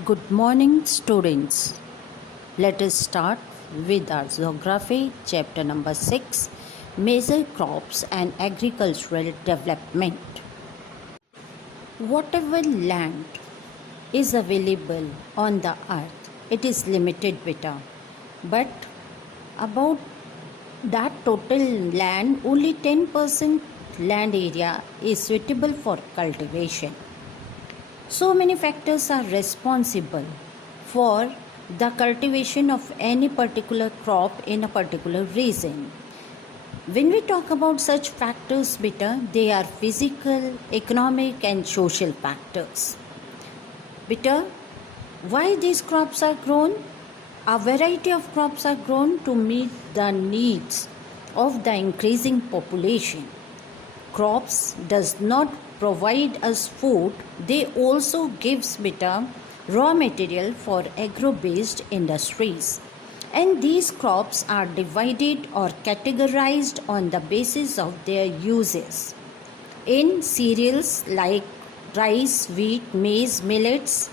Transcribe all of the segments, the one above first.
Good morning, students. Let us start with our geography, chapter number 6, Major Crops and Agricultural Development. Whatever land is available on the earth, it is limited beta. But about that total land, only 10% land area is suitable for cultivation. So many factors are responsible for the cultivation of any particular crop in a particular region. When we talk about such factors, beta, they are physical, economic, and social factors. Beta, why these crops are grown? A variety of crops are grown to meet the needs of the increasing population. Crops does not provide us food, they also gives beta raw material for agro-based industries. And these crops are divided or categorized on the basis of their uses. In cereals like rice, wheat, maize, millets,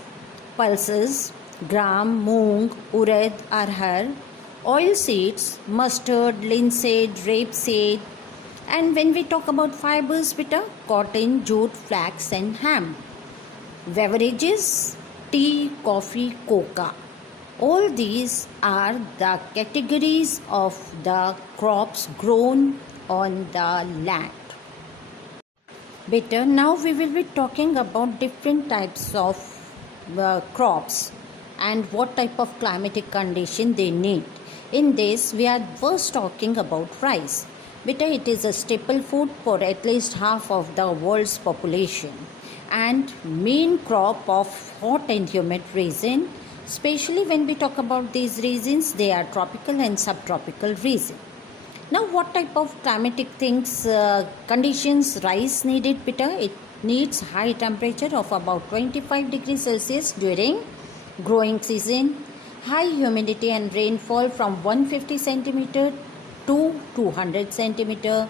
pulses, gram, moong, urad, arhar, oil seeds, mustard, linseed, rapeseed, and when we talk about fibers, beta, cotton, jute, flax, and hemp. Beverages, tea, coffee, coca. All these are the categories of the crops grown on the land. Beta, now we will be talking about different types of crops and what type of climatic condition they need. In this, we are first talking about rice. Beta, it is a staple food for at least half of the world's population and main crop of hot and humid region. Especially when we talk about these regions, they are tropical and subtropical region. Now, what type of climatic conditions rice needed, Beta? It needs high temperature of about 25 degrees Celsius during growing season, high humidity and rainfall from 150 centimeter to 200 centimeter.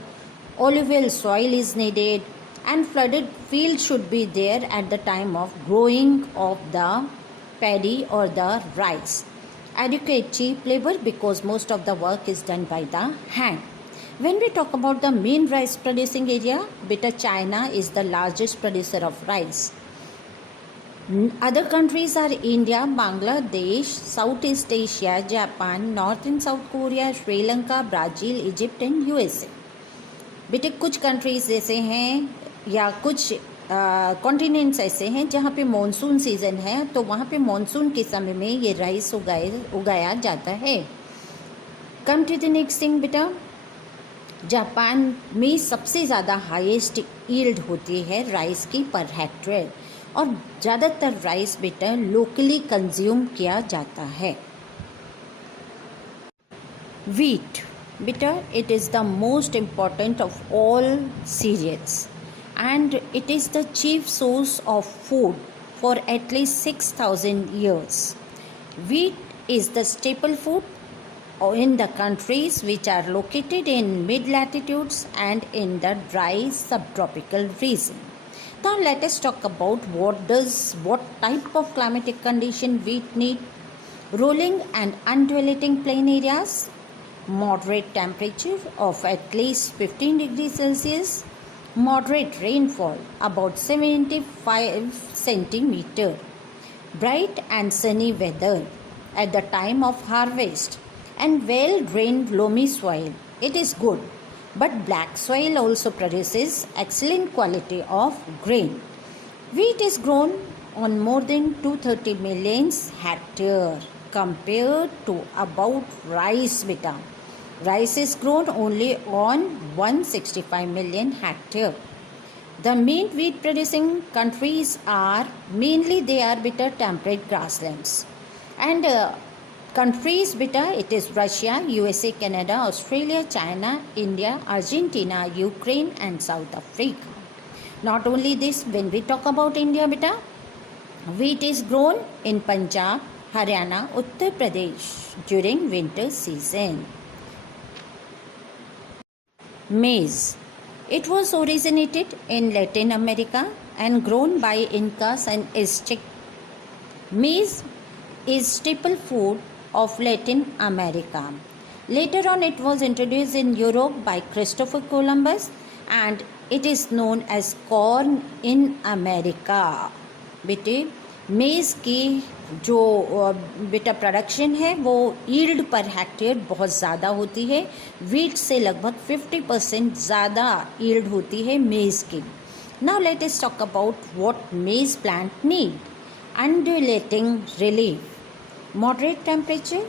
Alluvial soil is needed and flooded field should be there at the time of growing of the paddy or the rice. Adequate cheap labor because most of the work is done by the hand. When we talk about the main rice producing area, beta, China is the largest producer of rice. Other countries are India, Bangladesh, Southeast Asia, Japan, North and South Korea, Sri Lanka, Brazil, Egypt and USA. बेटे कुछ countries ऐसे हैं या कुछ continents ऐसे हैं जहाँ पे मॉनसून सीज़न है, तो वहाँ पे मॉनसून के समय में ये राइस उगाया जाता है. Come to the next thing बेटा, जापान में सबसे ज़्यादा हाईएस्ट यील्ड होती है राइस की पर हेक्टेयर और ज़्यादातर राइस बेटा लोकली कंज्यूम किया जाता है. वीट बेटा, it is the most important of all cereals and it is the chief source of food for at least 6,000 years. Wheat is the staple food in the countries which are located in mid latitudes and in the dry subtropical region. Now let us talk about what type of climatic condition wheat need. Rolling and undulating plain areas, moderate temperature of at least 15 degrees Celsius, moderate rainfall about 75 centimeter, bright and sunny weather at the time of harvest, and well drained loamy soil. It is good, but black soil also produces excellent quality of grain. Wheat is grown on more than 230 million hectares compared to about rice beta. Rice is grown only on 165 million hectares. The main wheat producing countries are mainly they are beta temperate grasslands. And countries beta, it is Russia, USA, Canada, Australia, China, India, Argentina, Ukraine and South Africa. Not only this, when we talk about India beta, wheat is grown in Punjab, Haryana, Uttar Pradesh during winter season. Maize. It was originated in Latin America and grown by Incas and Aztec Maize is staple food of Latin America. Later on, it was introduced in Europe by Christopher Columbus and it is known as corn in America. बेटे मेज़ की जो बेटा production है वो yield per hectare बहुत ज़्यादा होती है. वीट से लगभग 50% ज़्यादा यील्ड होती है मेज़ की. Now let us talk about what maize plant need. Undulating relief, moderate temperature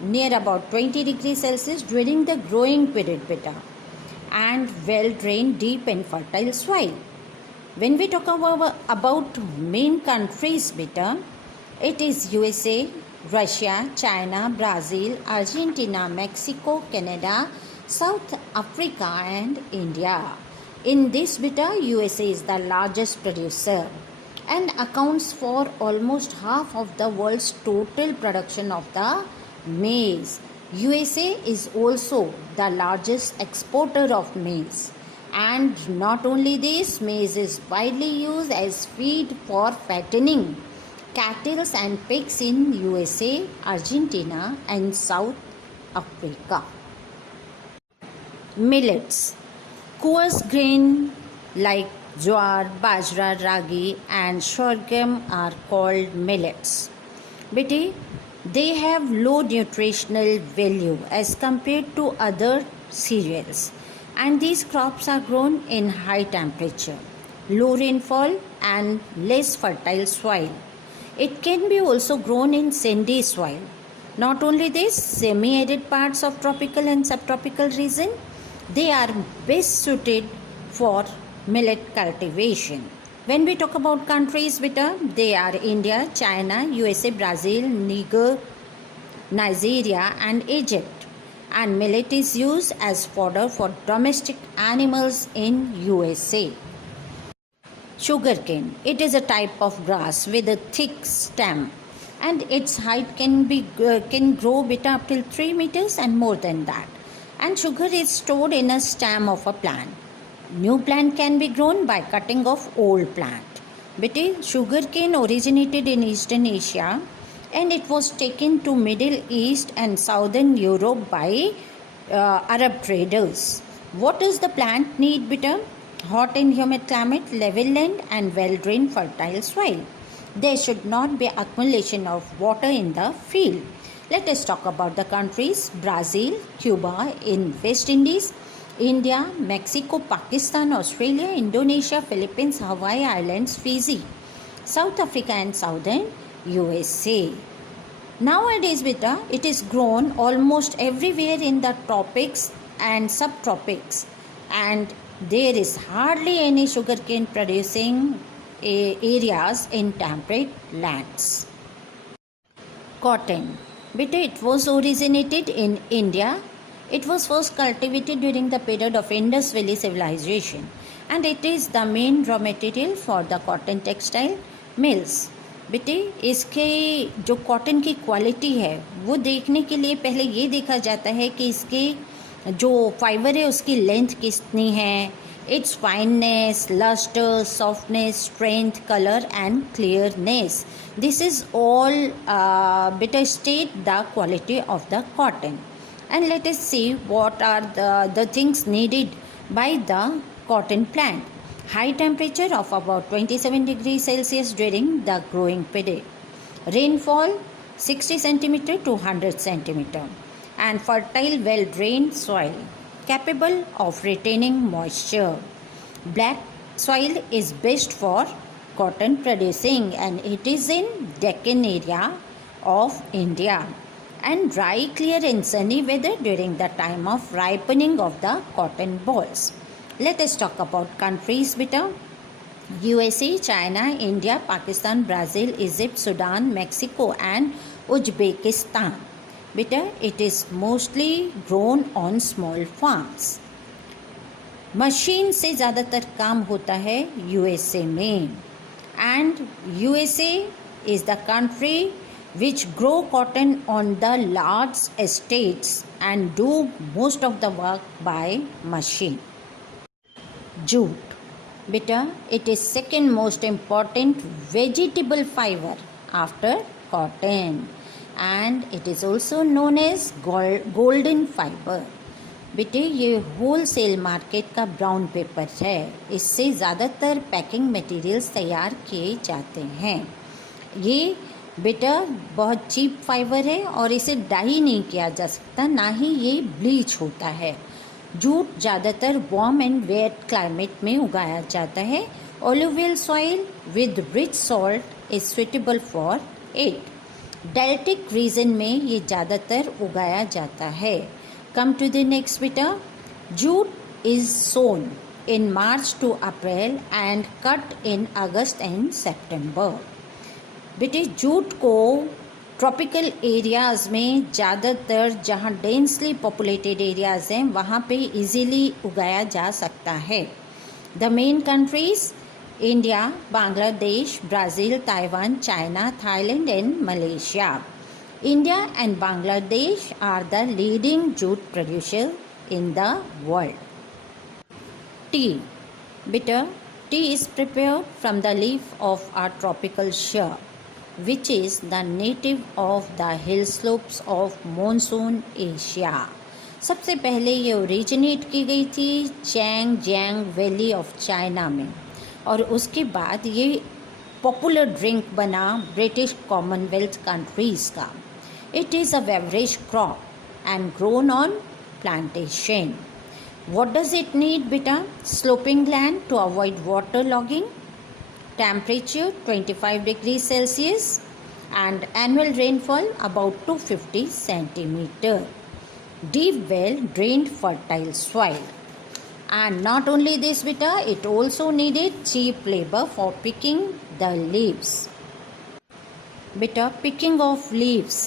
near about 20 degrees Celsius during the growing period beta, and well drained deep and fertile soil. When we talk about main countries beta, it is USA, Russia, China, Brazil, Argentina, Mexico, Canada, South Africa and India. In this beta, USA is the largest producer and accounts for almost half of the world's total production of the maize. USA is also the largest exporter of maize. And not only this, maize is widely used as feed for fattening cattle and pigs in USA, Argentina and South Africa. Millets. Coarse grain like jowar, bajra, ragi and sorghum are called millets. Beti, they have low nutritional value as compared to other cereals, and these crops are grown in high temperature, low rainfall and less fertile soil. It can be also grown in sandy soil. Not only this, semi-arid parts of tropical and subtropical region, they are best suited for millet cultivation. When we talk about countries, beta, they are India, China, USA, Brazil, Nigeria and Egypt. And millet is used as fodder for domestic animals in USA. Sugarcane. It is a type of grass with a thick stem, and its height can grow beta up till 3 meters and more than that. And sugar is stored in a stem of a plant. New plant can be grown by cutting off old plant. Beta, sugarcane originated in Eastern Asia and it was taken to Middle East and Southern Europe by Arab traders. What does the plant need, beta? Hot and humid climate, level land and well-drained fertile soil. There should not be accumulation of water in the field. Let us talk about the countries: Brazil, Cuba in West Indies, India, Mexico, Pakistan, Australia, Indonesia, Philippines, Hawaii Islands, Fiji, South Africa and Southern USA. Nowadays, beta, it is grown almost everywhere in the tropics and subtropics, and there is hardly any sugarcane producing areas in temperate lands. Cotton. Beta, it was originated in India. It was first cultivated during the period of Indus Valley Civilization, and it is the main raw material for the cotton textile mills. बेटे इसके जो cotton की quality है वो देखने के लिए पहले ये देखा जाता है कि इसके जो फाइबर है उसकी लेंथ कितनी है, its fineness, lustre, softness, strength, colour and clearness. This is all better state the quality of the cotton. And let us see what are the things needed by the cotton plant. High temperature of about 27 degrees Celsius during the growing period. Rainfall 60 centimeter to 100 centimeter. And fertile well-drained soil capable of retaining moisture. Black soil is best for cotton producing and it is in Deccan area of India. And dry, clear and sunny weather during the time of ripening of the cotton balls. Let us talk about countries beta. USA, China, India, Pakistan, Brazil, Egypt, Sudan, Mexico and Uzbekistan. Beta, it is mostly grown on small farms. Machine से ज़्यादातर काम होता है USA में. And USA is the country which grow cotton on the large estates and do most of the work by machine. Jute. Beta, it is second most important vegetable fiber after cotton, and it is also known as golden fiber. बेटे ये whole cell market का brown paper है, इससे ज़्यादातर packing materials तैयार किए जाते हैं। ये बेटा बहुत चीप फाइबर है और इसे डाई नहीं किया जा सकता, ना ही ये ब्लीच होता है। जूट ज़्यादातर वार्म एंड वेट क्लाइमेट में उगाया जाता है। Alluvial soil with rich salt is suitable for it. Deltaic region में ये ज़्यादातर उगाया जाता है। Come to the next beta. Jute is sown in March to April and cut in August and September. बेटे जूट को ट्रॉपिकल एरियाज़ में ज़्यादातर जहाँ डेंसली पॉपुलेटेड एरियाज़ हैं वहाँ पे इजीली उगाया जा सकता है। The main countries India, Bangladesh, Brazil, Taiwan, China, Thailand and Malaysia. India and Bangladesh are the leading jute producers in the world. Tea. Bitter tea is prepared from the leaf of a tropical shrub, which is the native of the hill slopes of monsoon Asia. सबसे पहले ये originate की गई थी चैंगजियांग valley of China में, और उसके बाद ये पॉपुलर ड्रिंक बना ब्रिटिश कॉमनवेल्थ कंट्रीज़ का। It is a beverage crop and grown on plantation. What does it need बेटा? Sloping land to avoid water logging, temperature 25 degrees Celsius and annual rainfall about 250 centimeter, deep well drained fertile soil. And not only this beta, it also needed cheap labor for picking the leaves. Beta, picking of leaves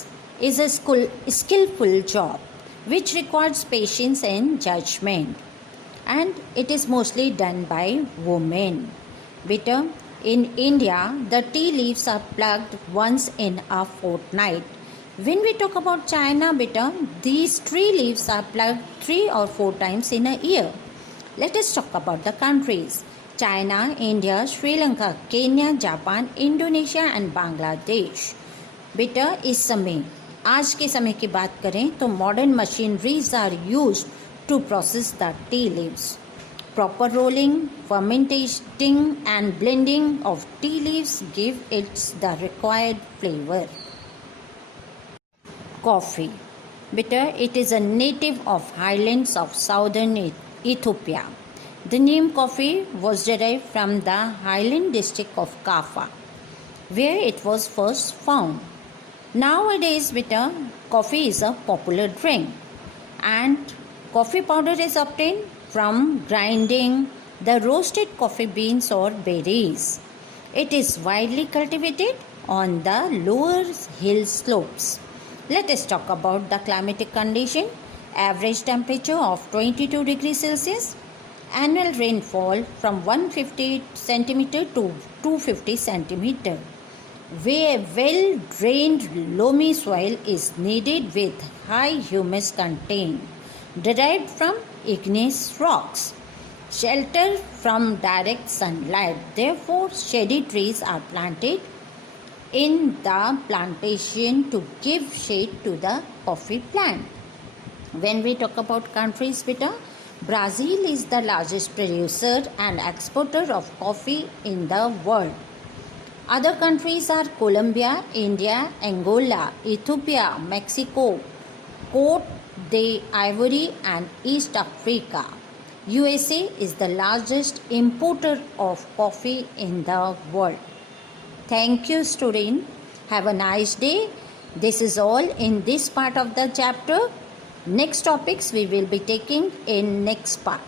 is a skillful job which requires patience and judgment, and it is mostly done by women. Beta, in India, the tea leaves are plucked once in a fortnight. When we talk about China, beta, these tree leaves are plucked 3 or 4 times in a year. Let us talk about the countries. China, India, Sri Lanka, Kenya, Japan, Indonesia and Bangladesh. बेटा इस समय आज के समय की बात करें तो modern machineries are used to process the tea leaves. Proper rolling, fermenting and blending of tea leaves give it the required flavor. Coffee. Bitter, it is a native of highlands of southern Ethiopia. The name coffee was derived from the highland district of Kaffa, where it was first found. Nowadays, bitter, coffee is a popular drink, and coffee powder is obtained from grinding the roasted coffee beans or berries. It is widely cultivated on the lower hill slopes. Let us talk about the climatic condition. Average temperature of 22 degrees Celsius. Annual rainfall from 150 centimeter to 250 centimeter. Well-drained loamy soil is needed with high humus content, derived from igneous rocks. Shelter from direct sunlight. Therefore, shady trees are planted in the plantation to give shade to the coffee plant. When we talk about countries, beta, Brazil is the largest producer and exporter of coffee in the world. Other countries are Colombia, India, Angola, Ethiopia, Mexico, Cote d'Ivoire and East Africa. USA is the largest importer of coffee in the world. Thank you, student. Have a nice day. This is all in this part of the chapter. Next topics we will be taking in next part.